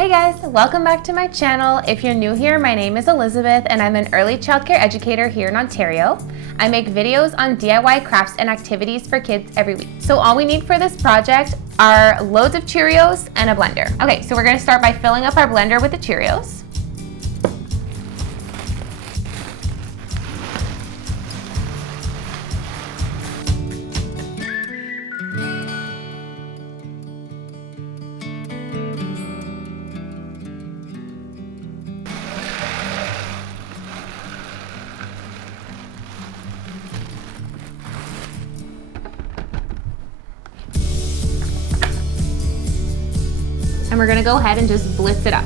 Hey guys, welcome back to my channel. If you're new here, my name is Elizabeth and I'm an early childcare educator here in Ontario. I make videos on DIY crafts and activities for kids every week. So all we need for this project are loads of Cheerios and a blender. Okay, so we're gonna start by filling up our blender with the Cheerios. And we're gonna go ahead and just blitz it up.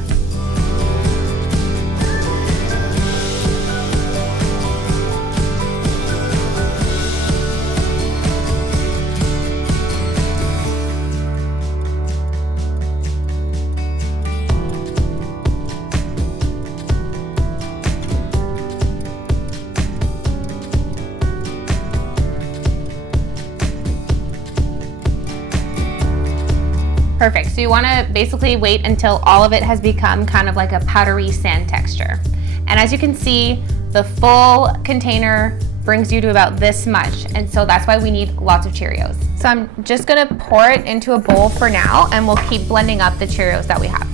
Perfect, so you wanna basically wait until all of it has become kind of like a powdery sand texture. And as you can see, the full container brings you to about this much, and so that's why we need lots of Cheerios. So I'm just gonna pour it into a bowl for now, and we'll keep blending up the Cheerios that we have.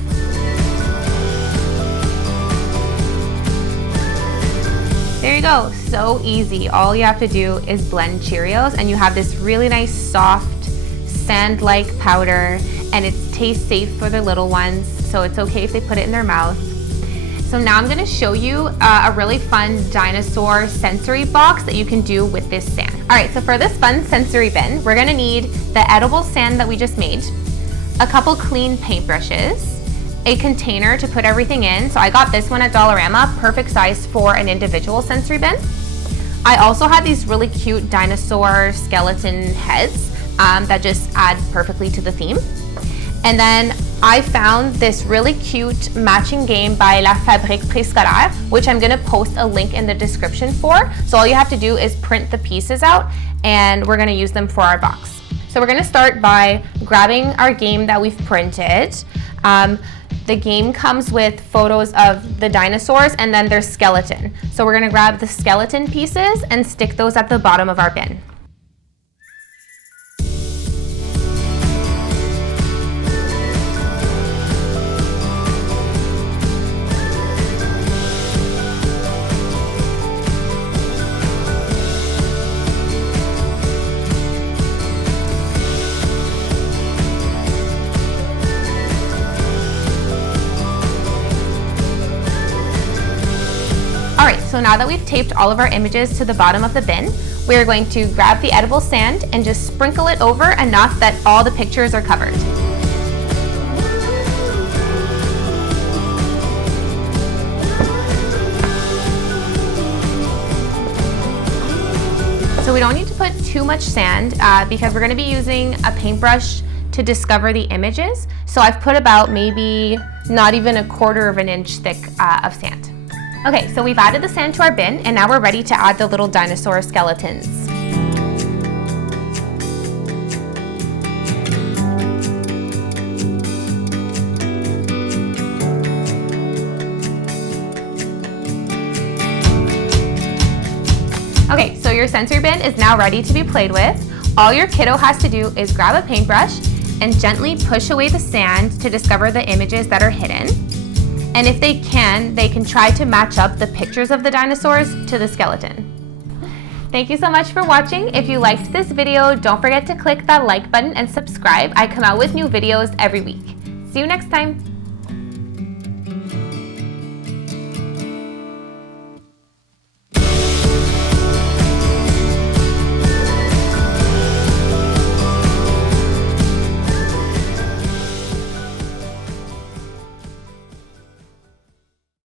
There you go, so easy. All you have to do is blend Cheerios, and you have this really nice soft sand-like powder, and it tastes safe for the little ones, so it's okay if they put it in their mouth. So now I'm gonna show you a really fun dinosaur sensory box that you can do with this sand. All right, so for this fun sensory bin, we're gonna need the edible sand that we just made, a couple clean paintbrushes, a container to put everything in. So I got this one at Dollarama, perfect size for an individual sensory bin. I also had these really cute dinosaur skeleton heads that just add perfectly to the theme. And then I found this really cute matching game by Fabrique Préscolaire, which I'm gonna post a link in the description for. So all you have to do is print the pieces out and we're gonna use them for our box. So we're gonna start by grabbing our game that we've printed. The game comes with photos of the dinosaurs and then their skeleton. So we're gonna grab the skeleton pieces and stick those at the bottom of our bin. All right, so now that we've taped all of our images to the bottom of the bin, we're going to grab the edible sand and just sprinkle it over enough that all the pictures are covered. So we don't need to put too much sand because we're gonna be using a paintbrush to discover the images. So I've put about maybe not even a quarter of an inch thick of sand. Okay, so we've added the sand to our bin and now we're ready to add the little dinosaur skeletons. Okay, so your sensory bin is now ready to be played with. All your kiddo has to do is grab a paintbrush and gently push away the sand to discover the images that are hidden. And if they can try to match up the pictures of the dinosaurs to the skeleton. Thank you so much for watching. If you liked this video, don't forget to click that like button and subscribe. I come out with new videos every week. See you next time.